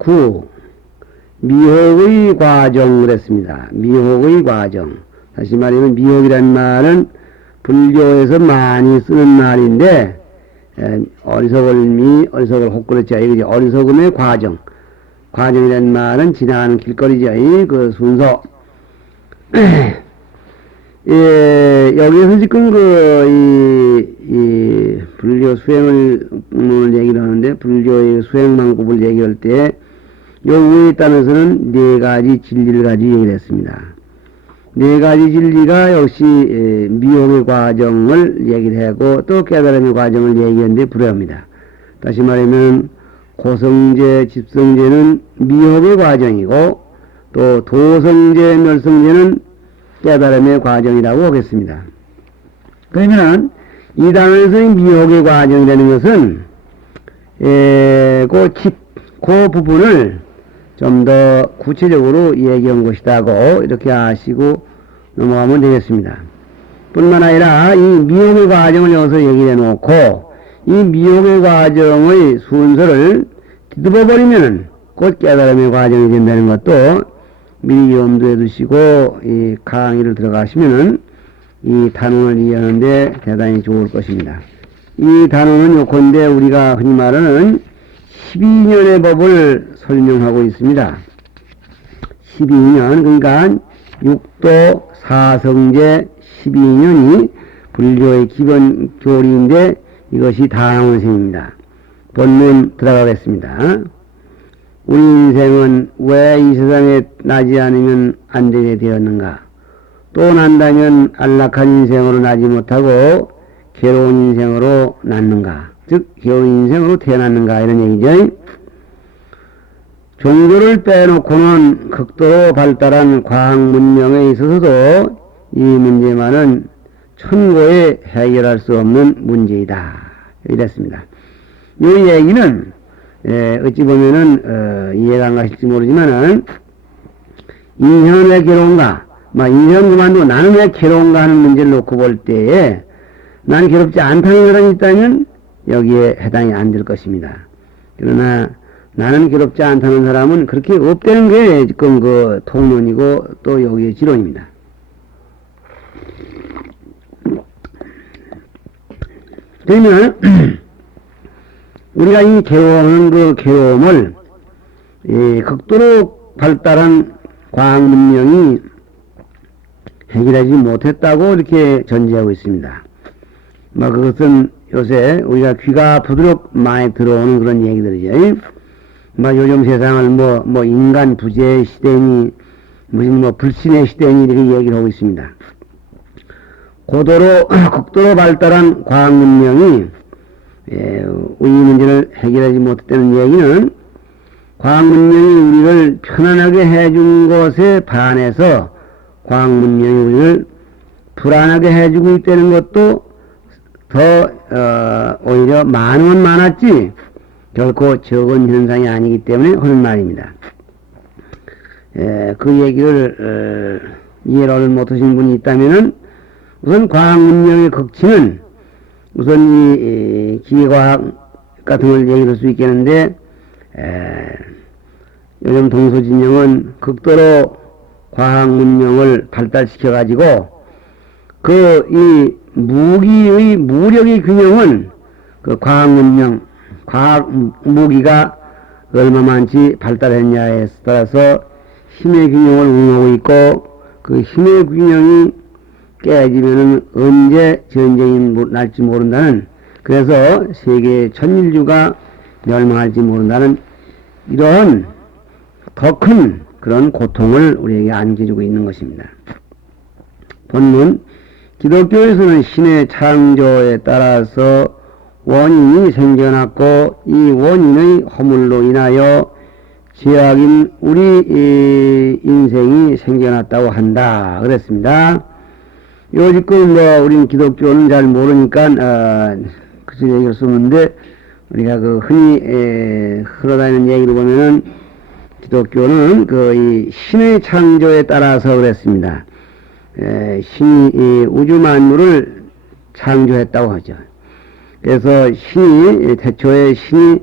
9. 미혹의 과정을 했습니다. 미혹의 과정. 다시 말하면 미혹이라는 말은 불교에서 많이 쓰는 말인데, 어리석을 혹 그랬죠. 이거지. 어리석음의 과정. 과정이라는 말은 지나가는 길거리죠. 그 순서. 예, 여기서 지금 이 불교 수행을 얘기를 하는데, 불교의 수행방법을 얘기할 때, 요 위에 따라서는 네 가지 진리를 가지고 얘기를 했습니다. 네 가지 진리가 역시 미혹의 과정을 얘기를 하고 또 깨달음의 과정을 얘기하는데 불효합니다. 다시 말하면 고성제, 집성제는 미혹의 과정이고 또 도성제, 멸성제는 깨달음의 과정이라고 하겠습니다. 그러면 이 단어에서의 미혹의 과정이라는 것은 그 부분을 좀 더 구체적으로 얘기한 것이다고 이렇게 아시고 넘어가면 되겠습니다. 뿐만 아니라 이 미혹의 과정을 여기서 얘기해 놓고 이 미혹의 과정의 순서를 뒤집어 버리면 곧 깨달음의 과정이 된다는 것도 미리 염두에 두시고 이 강의를 들어가시면은 이 단원을 이해하는데 대단히 좋을 것입니다. 이 단원은 요컨대 우리가 흔히 말하는 12년의 법을 설명하고 있습니다. 12년, 그러니까 6도 4성제 12년이 불교의 기본 교리인데 이것이 다원생입니다. 본문 들어가겠습니다. 우리 인생은 왜 이 세상에 나지 않으면 안 되게 되었는가? 또 난다면 안락한 인생으로 나지 못하고 괴로운 인생으로 낳는가? 즉 괴로운 인생으로 태어났는가 이런 얘기죠. 종교를 빼놓고는 극도로 발달한 과학 문명에 있어서도 이 문제만은 천고에 해결할 수 없는 문제이다. 이랬습니다. 이 얘기는 어찌 보면은 이해가 안 가실지 모르지만은 인생은 왜 괴로운가? 인생 그만두고 나는 왜 괴로운가 하는 문제를 놓고 볼 때에 나는 괴롭지 않다는 사람이 있다면 여기에 해당이 안 될 것입니다. 그러나 나는 괴롭지 않다는 사람은 그렇게 없다는 게 지금 그 통론이고 또 여기의 지론입니다. 그러면 우리가 이 괴로워하는 그 괴로움을 극도로 발달한 과학 문명이 해결하지 못했다고 이렇게 전제하고 있습니다. 그것은 요새 우리가 귀가 부드럽 많이 들어오는 그런 얘기들이죠. 요즘 세상을 인간 부재의 시대니, 무슨 불신의 시대니 이렇게 얘기를 하고 있습니다. 극도로 발달한 과학 문명이, 우리 문제를 해결하지 못했다는 얘기는 과학 문명이 우리를 편안하게 해준 것에 반해서 과학 문명이 우리를 불안하게 해주고 있다는 것도 오히려 많으면 많았지 결코 적은 현상이 아니기 때문에 하는 말입니다. 그 얘기를 이해를 못하신 분이 있다면은 우선 과학 문명의 극치는 우선 이 기계과학 같은 걸 얘기할 수 있겠는데 요즘 동서진영은 극도로 과학 문명을 발달시켜 가지고 이 무력의 균형은 그 과학 문명, 과학 무기가 얼마만치 발달했냐에 따라서 힘의 균형을 운용하고 있고 그 힘의 균형이 깨지면은 언제 전쟁이 날지 모른다는, 그래서 세계 천인류가 멸망할지 모른다는 이런 더 큰 그런 고통을 우리에게 안겨주고 있는 것입니다. 본문, 기독교에서는 신의 창조에 따라서 원인이 생겨났고 이 원인의 허물로 인하여 죄악인 우리 인생이 생겨났다고 한다 그랬습니다. 요 지금 우리는 기독교는 잘 모르니까 그저 얘기할 수 없는데 우리가 흔히 흘러다니는 얘기를 보면은 기독교는 이 신의 창조에 따라서 그랬습니다. 신이 우주 만물을 창조했다고 하죠. 그래서 태초에 신이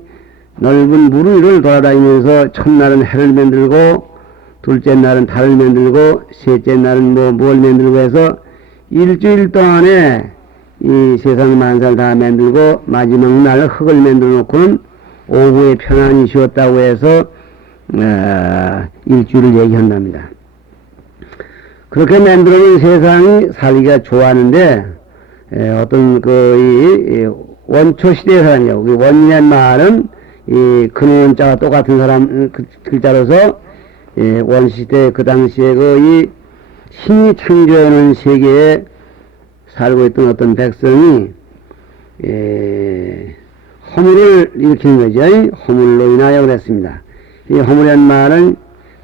넓은 물 위를 돌아다니면서 첫날은 해를 만들고 둘째 날은 달을 만들고 셋째 날은 뭘 만들고 해서 일주일 동안에 이 세상 만사를 다 만들고 마지막 날 흙을 만들어 놓고는 오후에 편안히 쉬었다고 해서 일주일을 얘기한답니다. 그렇게 만들어 놓은 세상이 살기가 좋았는데 어떤 이 원초 시대의 사람이요. 그 원이란 말은 이 근원자와 똑같은 사람 글자로서 원시대 그 당시에 이 신이 창조하는 세계에 살고 있던 어떤 백성이 허물을 일으키는 거죠. 허물로 인하여 그랬습니다. 이 허물이란 말은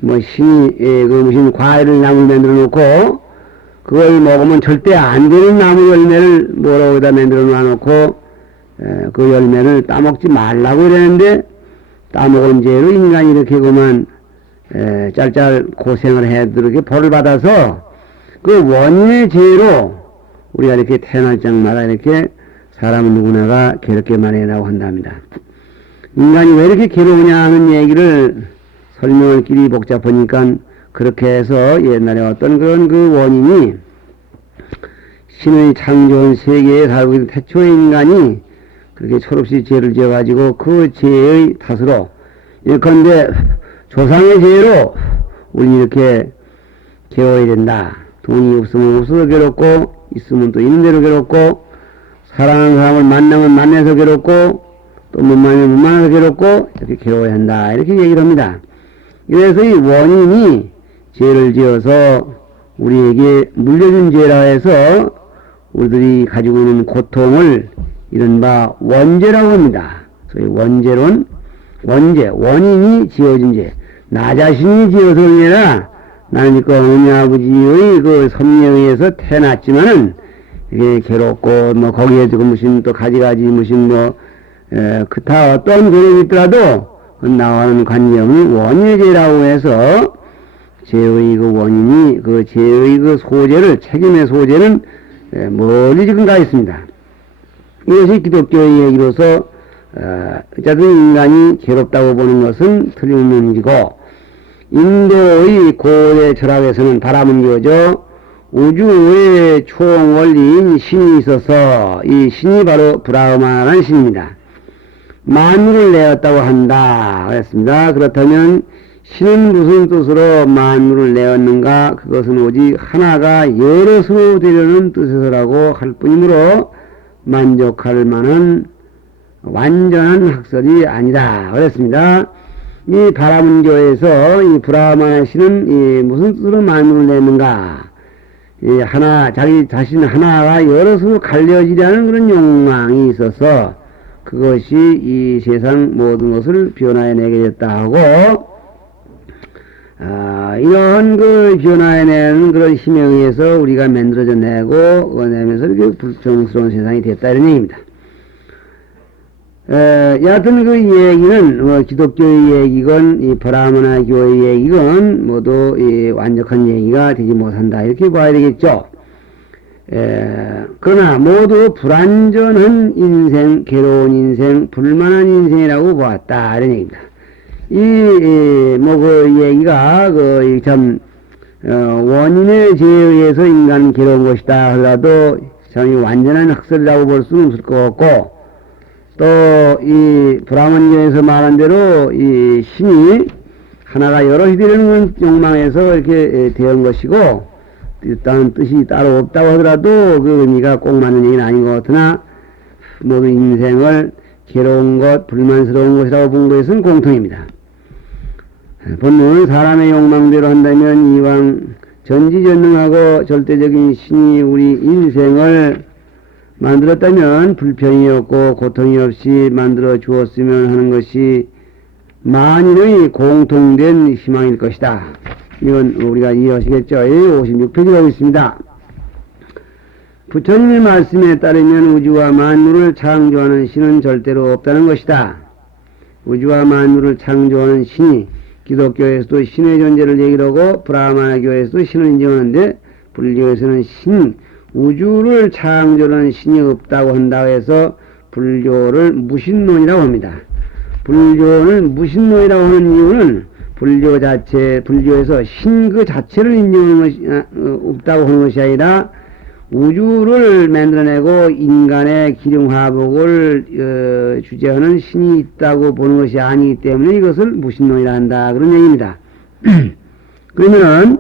신이 무슨 과일을 나무를 만들어 놓고 그걸 먹으면 절대 안 되는 나무 열매를 뭐라고 다 만들어 놔놓고 그 열매를 따먹지 말라고 그랬는데 따먹은 죄로 인간이 이렇게 그만 짤짤 고생을 해도 이렇게 벌을 받아서 그 원인의 죄로 우리가 이렇게 태어날 적마다 이렇게 사람은 누구나가 괴롭게만 해라고 한답니다. 인간이 왜 이렇게 괴로우냐 하는 얘기를 설명할 길이 복잡하니까 그렇게 해서 옛날에 어떤 그런 그 원인이 신의 창조한 세계에 살고 있는 태초의 인간이 그렇게 철없이 죄를 지어가지고 그 죄의 탓으로 예컨대 조상의 죄로 우리 이렇게 괴로워야 된다. 돈이 없으면 없어서 괴롭고 있으면 또 있는 대로 괴롭고 사랑하는 사람을 만나면 만나서 괴롭고 또 못 만나면 못 만나서 괴롭고 이렇게 괴로워야 한다. 이렇게 얘기를 합니다. 그래서 이 원인이 죄를 지어서 우리에게 물려준 죄라 해서 우리들이 가지고 있는 고통을 이른바 원죄라고 합니다. 소위 원죄론, 원인이 지어진 죄. 나 자신이 지어서 아니라 나는 그 어머니 아버지의 그 섭리에 의해서 태어났지만은 이게 괴롭고 거기에 무슨 또 가지가지 무슨 그타 어떤 괴롭이 있더라도 나와는 관계없는 원인의 죄라고 해서 죄의 그 원인이 그 죄의 그 소재를 책임의 소재는 멀리 지금 가 있습니다. 이것이 기독교의 얘기로서 어쨌든 인간이 괴롭다고 보는 것은 틀림없는 일이고 인도의 고대 철학에서는 바라문교죠. 우주의 총원리인 신이 있어서 이 신이 바로 브라흐마라는 신입니다. 만물을 내었다고 한다 그랬습니다. 그렇다면 신은 무슨 뜻으로 만물을 내었는가? 그것은 오직 하나가 여럿으로 되려는 뜻에서라고 할 뿐이므로 만족할 만한 완전한 학설이 아니다 그랬습니다. 이 바라문교에서 이 브라흐마 신은 이 무슨 뜻으로 만물을 냈는가? 이 하나 자기 자신 하나가 여럿으로 갈려지려는 그런 욕망이 있어서 그것이 이 세상 모든 것을 변화해내게 됐다 하고 이런 그 변화해내는 그런 힘에 의해서 우리가 만들어져 내고 내면서 이렇게 불평스러운 세상이 됐다 이런 얘기입니다. 여하튼 그 얘기는 기독교의 얘기건 이 브라흐마나 교의 얘기건 모두 이 완벽한 얘기가 되지 못한다 이렇게 봐야 되겠죠. 그러나 모두 불완전한 인생, 괴로운 인생, 불만한 인생이라고 보았다 이런 얘기입니다. 그 얘기가 원인의 죄에 의해서 인간 괴로운 것이다 하더라도 참 완전한 학설이라고 볼 수는 없을 것 같고 또 이 브라ಹ്먼교에서 말한 대로 이 신이 하나가 여럿이 되려는 욕망에서 이렇게 대한 것이고 일단 뜻이 따로 없다고 하더라도 그 의미가 꼭 맞는 얘기는 아닌 것 같으나 모든 인생을 괴로운 것, 불만스러운 것이라고 본 것은 공통입니다. 본문은 사람의 욕망대로 한다면 이왕 전지전능하고 절대적인 신이 우리 인생을 만들었다면 불편이 없고 고통이 없이 만들어 주었으면 하는 것이 만인의 공통된 희망일 것이다. 이건 우리가 이해하시겠죠? 56페이지 가고 있습니다. 부처님의 말씀에 따르면 우주와 만물을 창조하는 신은 절대로 없다는 것이다. 우주와 만물을 창조하는 신이 기독교에서도 신의 존재를 얘기를 하고 브라흐마교에서도 신을 인정하는데 불교에서는 우주를 창조하는 신이 없다고 한다고 해서 불교를 무신론이라고 합니다. 불교는 무신론이라고 하는 이유는 불교 자체, 불교에서 신 그 자체를 인정하는 것이 없다고 하는 것이 아니라 우주를 만들어내고 인간의 기륭화복을 주재하는 신이 있다고 보는 것이 아니기 때문에 이것을 무신론이라 한다. 그런 얘기입니다. 그러면은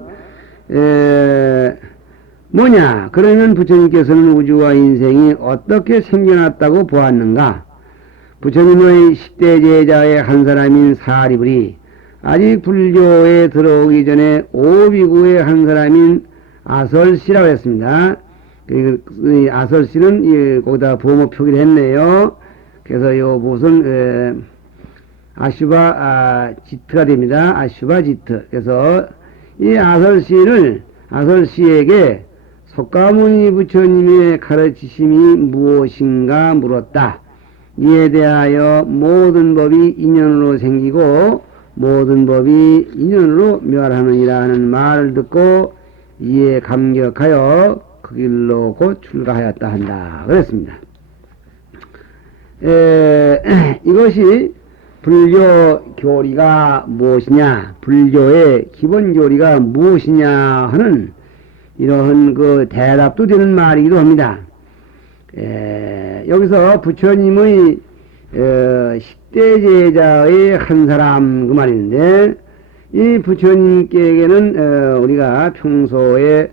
뭐냐? 그러면 부처님께서는 우주와 인생이 어떻게 생겨났다고 보았는가? 부처님의 10대 제자의 한 사람인 사리불이 아직 불교에 들어오기 전에 오비구의 한 사람인 아설씨라고 했습니다. 이 아설씨는 거기다 보모 표기를 했네요. 그래서 요 무슨 아슈바 지트가 됩니다. 아슈바 지트. 그래서 이 아설씨에게 석가모니 부처님의 가르치심이 무엇인가 물었다. 이에 대하여 모든 법이 인연으로 생기고 모든 법이 인연으로 멸하느니라는 말을 듣고 이에 감격하여 그 길로 곧 출가하였다 한다. 그랬습니다. 이것이 불교 교리가 무엇이냐, 불교의 기본 교리가 무엇이냐 하는 이러한 그 대답도 되는 말이기도 합니다. 여기서 부처님의 10대 제자의 한 사람 그 말인데, 이 부처님께게는 우리가 평소에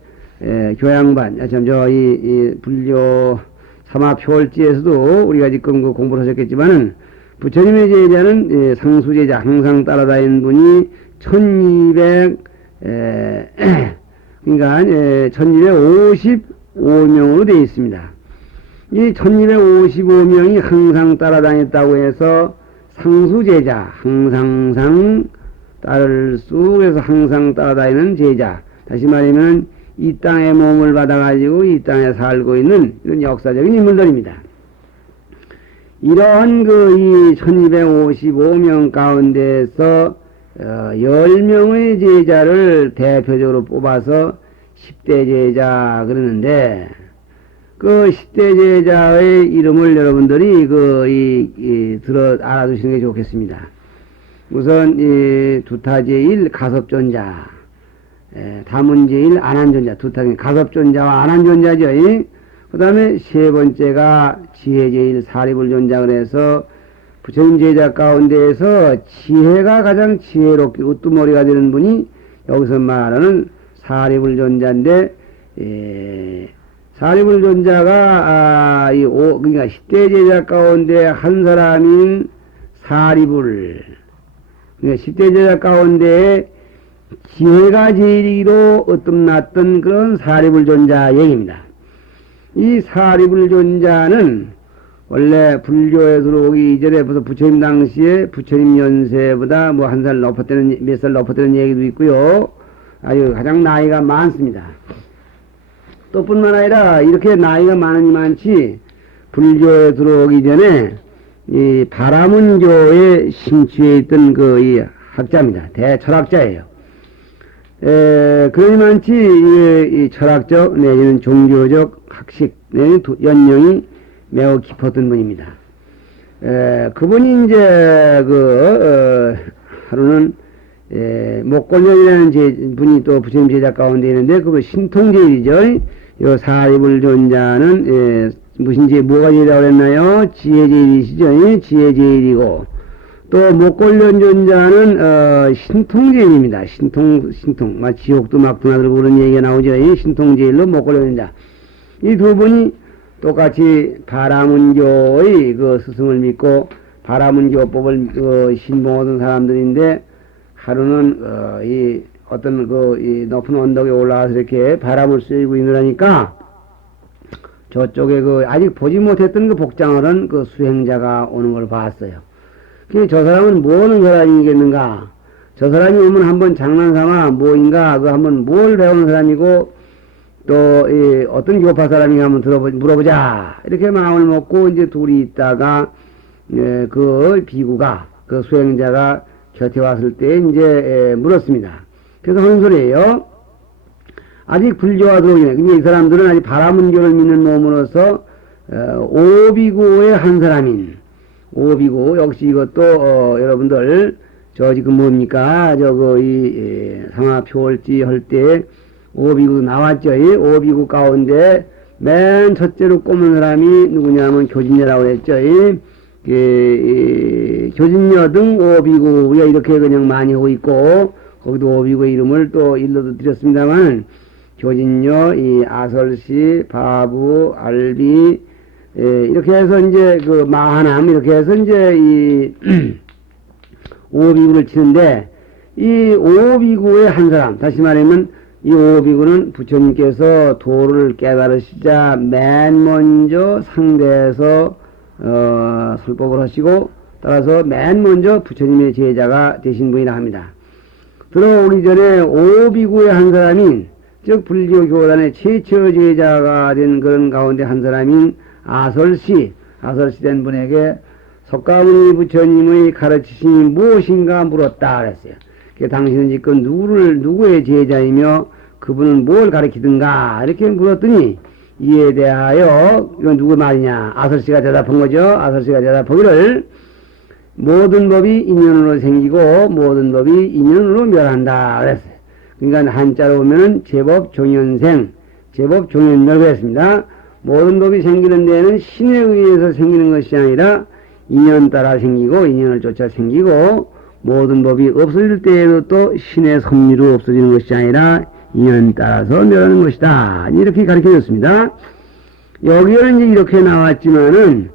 교양반, 이 불교 사마표월지에서도 우리가 지금 그 공부를 하셨겠지만은, 부처님의 제자는 상수제자, 항상 따라다니는 분이 1255명으로 되어 있습니다. 이 1255명이 항상 따라다녔다고 해서 상수제자, 항상 따를 수, 해서 항상 따라다니는 제자. 다시 말하면 이 땅에 몸을 받아가지고 이 땅에 살고 있는 이런 역사적인 인물들입니다. 이러한 이 1255명 가운데서 10명의 제자를 대표적으로 뽑아서 10대 제자 그러는데, 그 10대 제자의 이름을 여러분들이 알아두시는 게 좋겠습니다. 우선 두타제일 가섭존자, 다문제일 안한존자, 두타는 가섭존자와 안한존자죠. 그 다음에 세 번째가 지혜제일 사리불존자. 그래서 부처님 제자 가운데에서 지혜가 가장 지혜롭게 우뚜머리가 되는 분이 여기서 말하는 사리불존자인데, 사리불존자가 그러니까 10대 제자 가운데 한 사람인 사리불, 그러니까 10대 제자 가운데 지혜가 제일이기로 어뜸났던 그런 사리불존자 얘기입니다. 이 사리불존자는 원래 불교에 들어오기 이전에 벌써 부처님 당시에 부처님 연세보다 뭐 한 살 높았다는, 몇 살 높았다는 얘기도 있고요. 아주 가장 나이가 많습니다. 또 뿐만 아니라 이렇게 나이가 많지 불교에 들어오기 전에 이 바라문교에 심취해 있던 이 학자입니다. 대철학자예요. 그러니만치 이 철학적 내지는 종교적 학식 내지는 연령이 매우 깊었던 분입니다. 그분이 이제 하루는 목골령이라는 분이 또 부처님 제자 가운데 있는데, 그분 신통제일이죠. 요 사리불존자는 무슨 뭐가 제일이라고 그랬나요? 지혜제일이시죠. 지혜제일이고, 또 목골련존자는 신통제일입니다. 신통 지옥도 막 드나들고 그런 얘기가 나오죠. 신통제일로 목골련존자. 이 두 분이 똑같이 바라문교의 스승을 믿고 바라문교법을 신봉하던 사람들인데, 하루는 이 높은 언덕에 올라가서 이렇게 바람을 쐬고 있느라니까 저쪽에 아직 보지 못했던 복장을 한 수행자가 오는 걸 봤어요. 저 사람은 뭐 하는 사람이겠는가? 저 사람이 오면 한번 장난삼아 뭐인가? 한번 뭘 배우는 사람이고, 또 어떤 교파 사람인가 한번 물어보자. 이렇게 마음을 먹고 이제 둘이 있다가 그 비구가, 그 수행자가 곁에 왔을 때 이제 물었습니다. 그래서 하는 소리예요. 아직 불교가 들어오기 전에, 근데 이 사람들은 아직 바라문교를 믿는 몸으로서 오비구의 한 사람인, 오비구 역시 이것도 여러분들 저 지금 뭡니까 저거 이 상하표월지 할 때 오비구 나왔죠. 이 오비구 가운데 맨 첫째로 꼽는 사람이 누구냐면 교진녀라고 그랬죠. 교진녀 등 오비구 우리가 이렇게 그냥 많이 하고 있고 거기도 오비구의 이름을 또 일러도 드렸습니다만 교진녀, 이 아설시, 바부, 알비 이렇게 해서 이제 그 마하남 이렇게 해서 이제 이 오비구를 치는데 이 오비구의 한 사람 다시 말하면 이 오비구는 부처님께서 도를 깨달으시자 맨 먼저 상대에서 설법을 하시고 따라서 맨 먼저 부처님의 제자가 되신 분이라 합니다. 들어오기 전에 오비구의 한 사람인 즉 불교 교단의 최초 제자가 된 그런 가운데 한 사람인 아설시 된 분에게 석가모니 부처님의 가르치심이 무엇인가 물었다 그랬어요. 당신은 지금 누구의 제자이며 그분은 뭘 가르치든가 이렇게 물었더니 이에 대하여 이건 누구 말이냐 아설씨가 대답한 거죠. 아설씨가 대답하기를 모든 법이 인연으로 생기고 모든 법이 인연으로 멸한다 그랬어요. 그러니까 한자로 보면은 제법 종연생 제법 종연멸 그랬습니다. 모든 법이 생기는 데에는 신에 의해서 생기는 것이 아니라 인연 따라 생기고 인연을 쫓아 생기고 모든 법이 없어질 때에도 또 신의 섭리로 없어지는 것이 아니라 인연 따라서 멸하는 것이다. 이렇게 가르쳐줬습니다. 여기에는 이제 이렇게 나왔지만은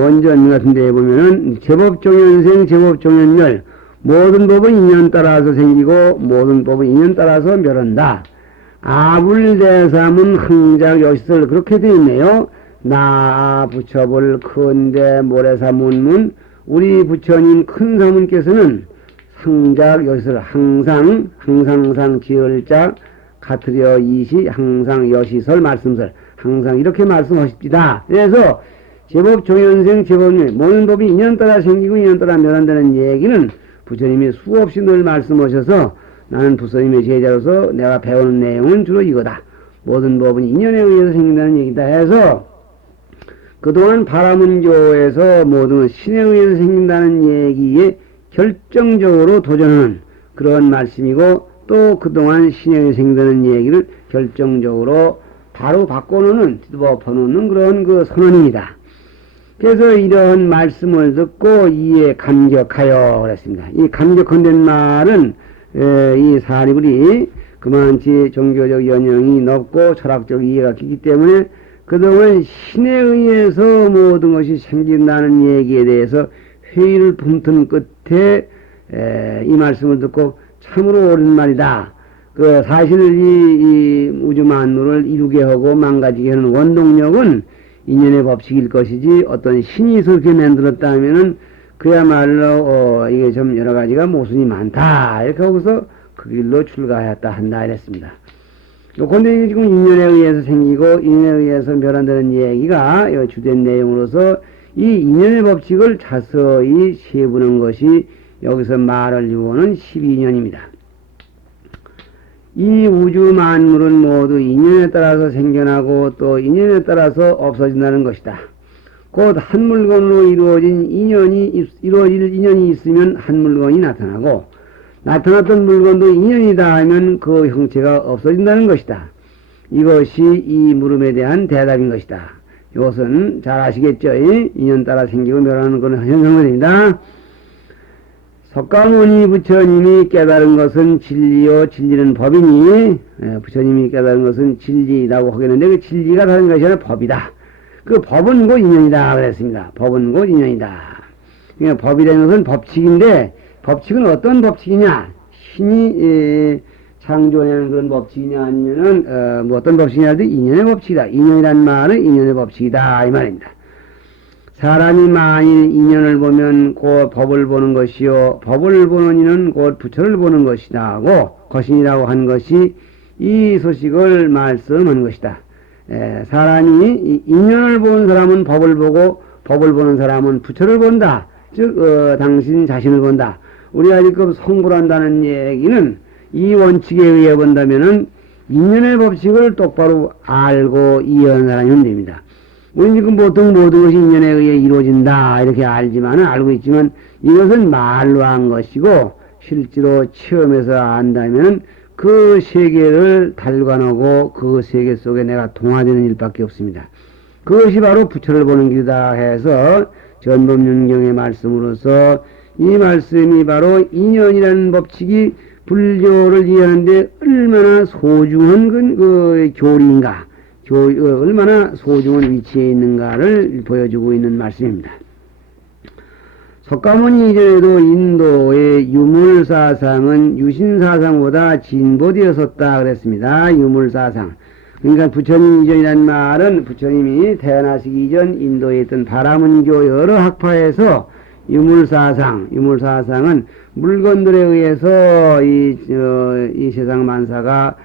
원전 같은 데 보면은 제법 종연생 제법 종연멸 모든 법은 인연 따라서 생기고 모든 법은 인연 따라서 멸한다. 아불대사문 흥작 여시설 그렇게 되어 있네요. 나 부처볼 큰대 모래사문문 우리 부처님 큰 사문께서는 상작 여시설 항상 지을작 가트려 이시 항상 여시설 말씀설 항상 이렇게 말씀하십니다. 그래서 제법 종연생 제법률 모든 법이 인연 따라 생기고 인연 따라 멸한다는 얘기는 부처님이 수없이 늘 말씀하셔서 나는 부처님의 제자로서 내가 배우는 내용은 주로 이거다. 모든 법은 인연에 의해서 생긴다는 얘기다 해서 그동안 바라문교에서 모든 신에 의해서 생긴다는 얘기에 결정적으로 도전하는 그런 말씀이고 또 그동안 신에 의해서 생긴다는 얘기를 결정적으로 바로 바꿔놓는 뒤집어놓는 그런 그 선언입니다. 그래서 이런 말씀을 듣고 이에 감격하여 그랬습니다. 이 감격한다는 말은 이 사리불이 그만치 종교적 연영이 높고 철학적 이해가 깊기 때문에 그동안 신에 의해서 모든 것이 생긴다는 얘기에 대해서 회의를 품튼 끝에 이 말씀을 듣고 참으로 옳은 말이다. 그 사실을 이 우주 만물을 이루게 하고 망가지게 하는 원동력은 인연의 법칙일 것이지 어떤 신이 그렇게 만들었다 하면은 그야말로 이게 좀 여러 가지가 모순이 많다 이렇게 하고서 그 길로 출가하였다 한다 이랬습니다. 요건데 지금 인연에 의해서 생기고 인연에 의해서 멸한다는 얘기가 주된 내용으로서 이 인연의 법칙을 자세히 세부는 것이 여기서 말하려고 하는 12년입니다. 이 우주 만물은 모두 인연에 따라서 생겨나고 또 인연에 따라서 없어진다는 것이다. 곧 한 물건으로 이루어질 인연이 있으면 한 물건이 나타나고 나타났던 물건도 인연이다 하면 그 형체가 없어진다는 것이다. 이것이 이 물음에 대한 대답인 것이다. 이것은 잘 아시겠죠? 인연 따라 생기고 멸하는 것은 현상입니다. 석가모니 부처님이 깨달은 것은 진리요 진리는 법이니 부처님이 깨달은 것은 진리라고 하겠는데 그 진리가 다른 것이 아니라 법이다. 그 법은 곧 인연이다 그랬습니다. 법은 곧 인연이다. 그러니까 법이라는 것은 법칙인데 법칙은 어떤 법칙이냐? 신이 창조하는 그런 법칙이냐 아니면은 뭐 어떤 법칙이냐도 인연의 법칙이다. 인연이란 말은 인연의 법칙이다 이 말입니다. 사람이 만일 인연을 보면 곧 법을 보는 것이요 법을 보는 이는 곧 부처를 보는 것이다 하고 거신이라고 한 것이 이 소식을 말씀한 것이다. 사람이 인연을 보는 사람은 법을 보고 법을 보는 사람은 부처를 본다. 즉 당신 자신을 본다. 우리가 지금 성불한다는 얘기는 이 원칙에 의해 본다면은 인연의 법칙을 똑바로 알고 이해하는 사람이면 됩니다. 우리 지금 보통 모든 것이 인연에 의해 이루어진다 이렇게 알고 있지만 이것은 말로 한 것이고 실제로 체험해서 안다면 그 세계를 달관하고 그 세계 속에 내가 동화되는 일밖에 없습니다. 그것이 바로 부처를 보는 길이다 해서 전법륜경의 말씀으로서 이 말씀이 바로 인연이라는 법칙이 불교를 이해하는데 얼마나 소중한 그 교리인가, 얼마나 소중한 위치에 있는가를 보여주고 있는 말씀입니다. 석가모니 이전에도 인도의 유물사상은 유신사상보다 진보되었었다 그랬습니다. 유물사상. 그러니까 부처님 이전이라는 말은 부처님이 태어나시기 이전 인도에 있던 바라문교 여러 학파에서 유물사상은 물건들에 의해서 이 세상 만사가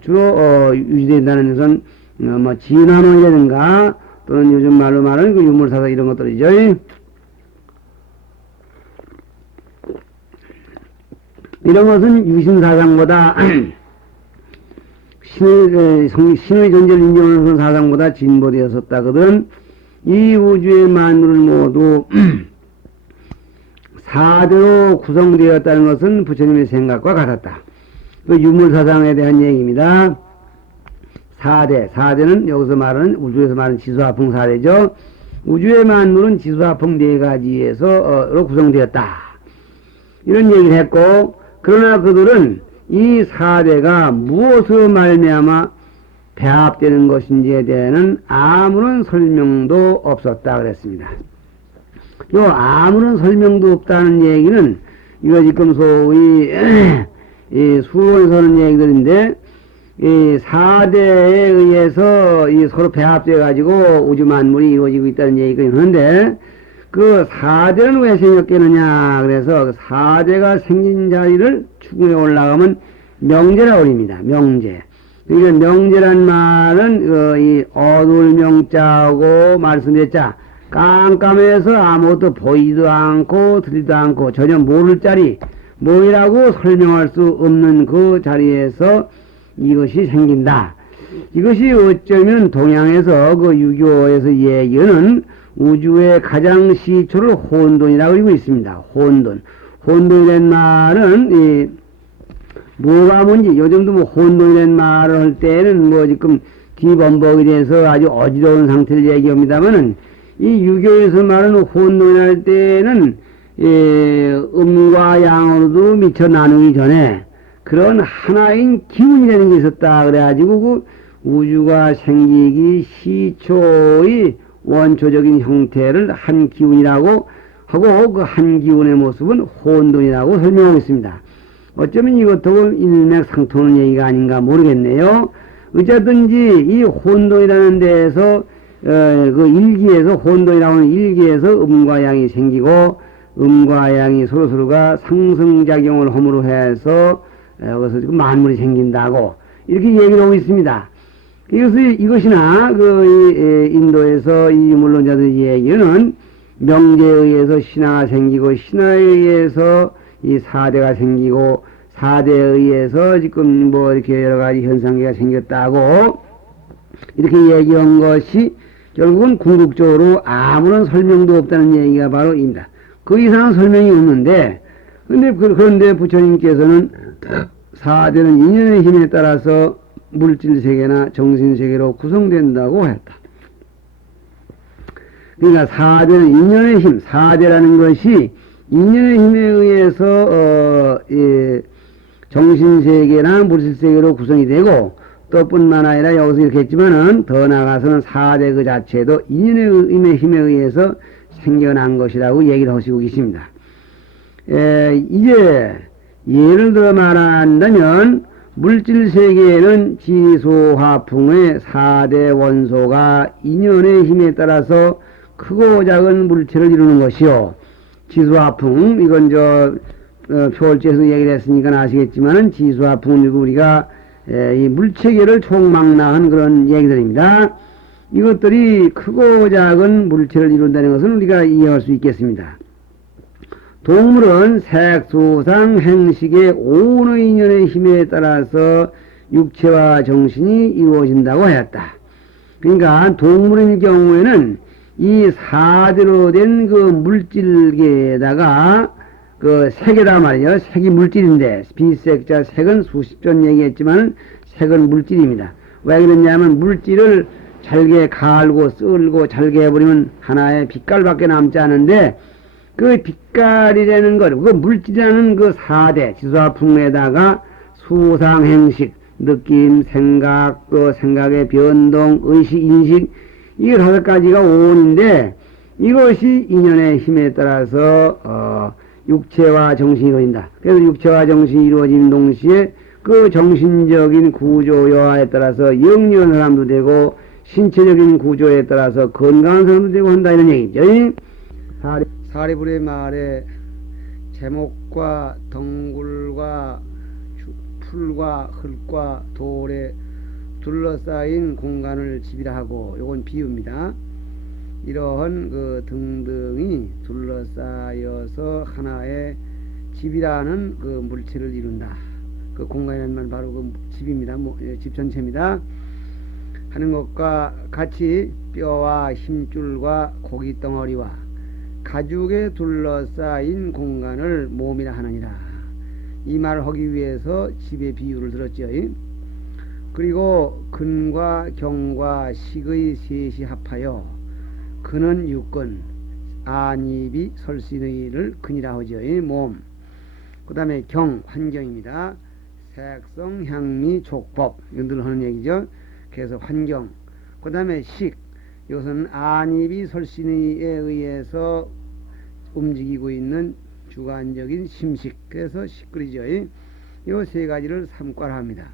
주로 유지된다는 것은 뭐 진화론이라든가 또는 요즘 말로 말하는 그 유물사상 이런 것들이죠. 이런 것은 유신사상보다 신의 존재를 인정하는 사상보다 진보되었었다거든. 이 우주의 만물을 모두 사대로 구성되었다는 것은 부처님의 생각과 같았다. 그 유물사상에 대한 얘기입니다. 사대는 여기서 말하는 우주에서 말하는 지수화풍 사대죠. 우주의 만물은 지수화풍 네 가지에서 구성되었다. 이런 얘기를 했고, 그러나 그들은 이 사대가 무엇으로 말미암아 배합되는 것인지에 대해서는 아무런 설명도 없었다 그랬습니다. 요 아무런 설명도 없다는 얘기는 이거 지금 소위 이 수론에서 하는 얘기들인데 이 사대에 의해서 이 서로 배합돼 가지고 우주 만물이 이루어지고 있다는 얘기가 있는데 그 사대는 왜 생겼겠느냐 그래서 사대가 생긴 자리를 추궁해 올라가면 명제라고 합니다. 명제. 그러니까 명제란 말은 이 어두울 명자하고 말씀드렸자 깜깜해서 아무것도 보이지도 않고 들리지도 않고 전혀 모를 자리 뭐이라고 설명할 수 없는 그 자리에서 이것이 생긴다. 이것이 어쩌면 동양에서 그 유교에서 얘기하는 우주의 가장 시초를 혼돈이라고 그리고 있습니다. 혼돈이란 말은 뭐가 뭔지 요즘도 뭐 혼돈이라는 말을 할 때는 뭐 지금 뒤범벅이 돼서 아주 어지러운 상태를 얘기합니다만은 이 유교에서 말하는 혼돈이랄 때는 음과 양으로도 미쳐 나누기 전에 그런 하나인 기운이라는 게 있었다 그래가지고 그 우주가 생기기 시초의 원초적인 형태를 한 기운이라고 하고 그 한 기운의 모습은 혼돈이라고 설명하고 있습니다. 어쩌면 이것도 일맥상통하는 얘기가 아닌가 모르겠네요. 어쨌든지 이 혼돈이라는 데에서 그 일기에서 혼돈이라고 하는 일기에서 음과 양이 생기고 음과 양이 서로가 상승작용을 함으로 해서 여기서 지금 만물이 생긴다고 이렇게 얘기를 하고 있습니다. 이것이나 그 인도에서 이 유물론자들의 얘기는 명제에 의해서 신화가 생기고 신화에 의해서 이 사대가 생기고 사대에 의해서 지금 뭐 이렇게 여러 가지 현상계가 생겼다고 이렇게 얘기한 것이 결국은 궁극적으로 아무런 설명도 없다는 얘기가 바로 입니다. 그 이상한 설명이 없는데 그런데 부처님께서는 사대는 인연의 힘에 따라서 물질세계나 정신세계로 구성된다고 했다. 그러니까 사대는 인연의 힘, 사대라는 것이 인연의 힘에 의해서 정신세계나 물질세계로 구성이 되고 또 뿐만 아니라 여기서 이렇게 했지만은 더 나아가서는 사대 그 자체도 인연의 힘에 의해서 생겨난 것이라고 얘기를 하시고 계십니다. 이제 예를 들어 말한다면 물질세계에는 지소화풍의 4대 원소가 인연의 힘에 따라서 크고 작은 물체를 이루는 것이요. 지소화풍, 이건 표월제에서 얘기를 했으니까 아시겠지만은 지소화풍은 우리가 이 물체계를 총망라한 그런 얘기들입니다. 이것들이 크고 작은 물체를 이룬다는 것은 우리가 이해할 수 있겠습니다. 동물은 색수상 행식의 오의 인연의 힘에 따라서 육체와 정신이 이루어진다고 하였다. 그러니까 동물의 경우에는 이 사대로 된 그 물질계에다가 그 색이다 말이죠. 색이 물질인데 비색자 색은 수십 전 얘기했지만 색은 물질입니다. 왜 그러냐면 물질을 잘게 갈고 썰고 잘게 해버리면 하나의 빛깔밖에 남지 않은데 그 빛깔이라는 것, 그 물질이라는 그 사대 지수화풍에다가 수상행식, 느낌, 생각, 또 생각의 변동, 의식, 인식 이 다섯 가지가 오온인데 이것이 인연의 힘에 따라서 육체와 정신이 이루어진다. 그래서 육체와 정신이 이루어진 동시에 그 정신적인 구조 여하에 따라서 영리한 사람도 되고 신체적인 구조에 따라서 건강한 사람도 되고 한다 이런 얘기죠. 사리불의 말에 제목과 덩굴과 풀과 흙과 돌에 둘러싸인 공간을 집이라 하고 요건 비유입니다. 이러한 그 등등이 둘러싸여서 하나의 집이라는 그 물체를 이룬다. 그 공간이라는 말 바로 그 집입니다. 집 전체입니다. 하는 것과 같이 뼈와 힘줄과 고기 덩어리와 가죽에 둘러싸인 공간을 몸이라 하느니라. 이 말을 하기 위해서 집의 비유를 들었죠. 그리고 근과 경과 식의 셋이 합하여 근은 육근, 안입이 설신의를 근이라 하죠. 몸. 그 다음에 경, 환경입니다. 색성, 향미, 족법 이런 들 하는 얘기죠. 그래서 환경. 그 다음에 식, 이것은 안입이 설신의에 의해서 움직이고 있는 주관적인 심식. 그래서 식글이죠. 이 세 가지를 삼과라 합니다.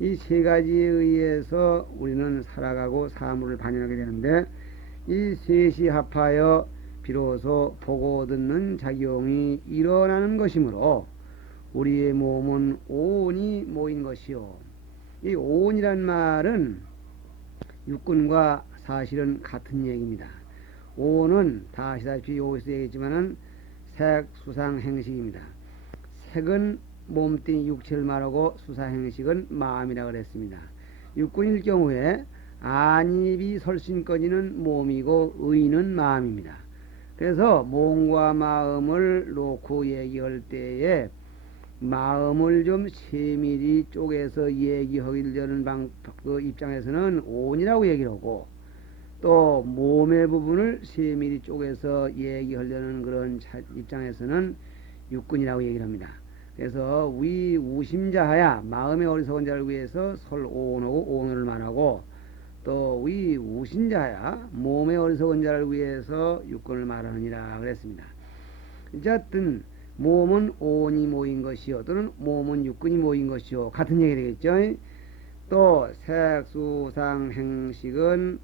이 세 가지에 의해서 우리는 살아가고 사물을 반영하게 되는데 이 셋이 합하여 비로소 보고 듣는 작용이 일어나는 것이므로 우리의 몸은 오온이 모인 것이요. 이 오온이란 말은 육군과 사실은 같은 얘기입니다. 오온은 다 아시다시피 여기서 얘기했지만은 색, 수상, 행식입니다. 색은 몸뚱이 육체를 말하고 수상행식은 마음이라 그랬습니다. 육군일 경우에 안입이 설신거지는 몸이고 의는 마음입니다. 그래서 몸과 마음을 놓고 얘기할 때에 마음을 좀 세밀히 쪼개서 얘기하려는 그 입장에서는 오온이라고 얘기를 하고 또 몸의 부분을 세밀히 쪼개서 얘기하려는 그런 입장에서는 육군이라고 얘기를 합니다. 그래서 위 우심자하야 마음의 어리석은 자를 위해서 설오온하고 오온을 말하고 또 위 우신자하야 몸의 어리석은 자를 위해서 육군을 말하느니라 그랬습니다. 어쨌든 몸은 오온이 모인 것이요 또는 몸은 육군이 모인 것이요 같은 얘기 되겠죠. 또 색수상 행식은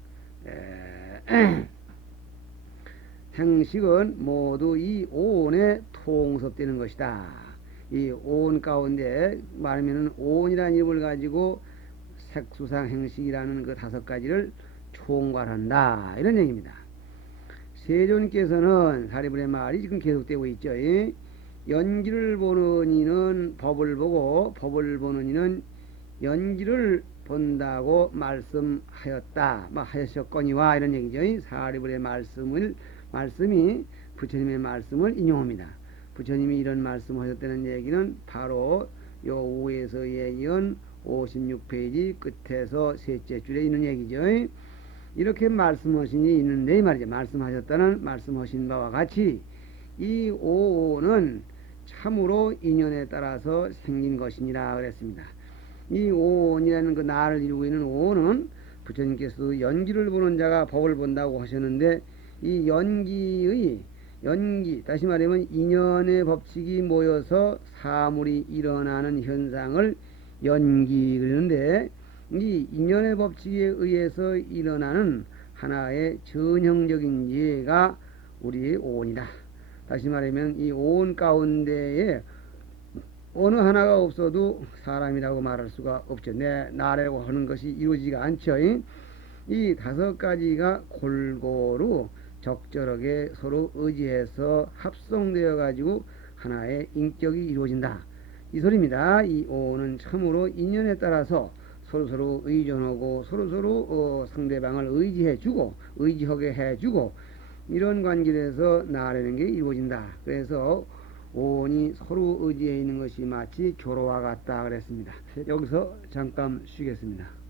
행식은 모두 이 오온에 통섭되는 것이다. 이 오온 가운데 말하면은 오온이라는 이름을 가지고 색수상 행식이라는 그 다섯 가지를 총괄한다 이런 얘기입니다. 세존께서는 사리불의 말이 지금 계속되고 있죠. 연기를 보는 이는 법을 보고 법을 보는 이는 연기를 본다고 말씀하였다. 하셨거니와 이런 얘기죠. 사리불의 말씀이 부처님의 말씀을 인용합니다. 부처님이 이런 말씀하셨다는 얘기는 바로 요 우에서 얘기한 56페이지 끝에서 셋째 줄에 있는 얘기죠. 이렇게 말씀하신 이 있는데 말이죠. 말씀하셨다는 말씀하신 바와 같이 이 오온은 참으로 인연에 따라서 생긴 것이니라 그랬습니다. 이 오온이라는 그 나를 이루고 있는 오온은 부처님께서 연기를 보는 자가 법을 본다고 하셨는데 이 연기 다시 말하면 인연의 법칙이 모여서 사물이 일어나는 현상을 연기 그러는데 이 인연의 법칙에 의해서 일어나는 하나의 전형적인 예가 우리의 오온이다. 다시 말하면 이 오온 가운데에 어느 하나가 없어도 사람이라고 말할 수가 없죠. 나라고 하는 것이 이루어지지가 않죠. 이 다섯 가지가 골고루 적절하게 서로 의지해서 합성되어 가지고 하나의 인격이 이루어진다. 이 소리입니다. 이 오온은 참으로 인연에 따라서 서로서로 의존하고 서로서로 상대방을 의지해주고 의지하게 해주고 이런 관계에서 나아가는 게 이루어진다. 그래서 오온이 서로 의지해 있는 것이 마치 교로와 같다 그랬습니다. 여기서 잠깐 쉬겠습니다.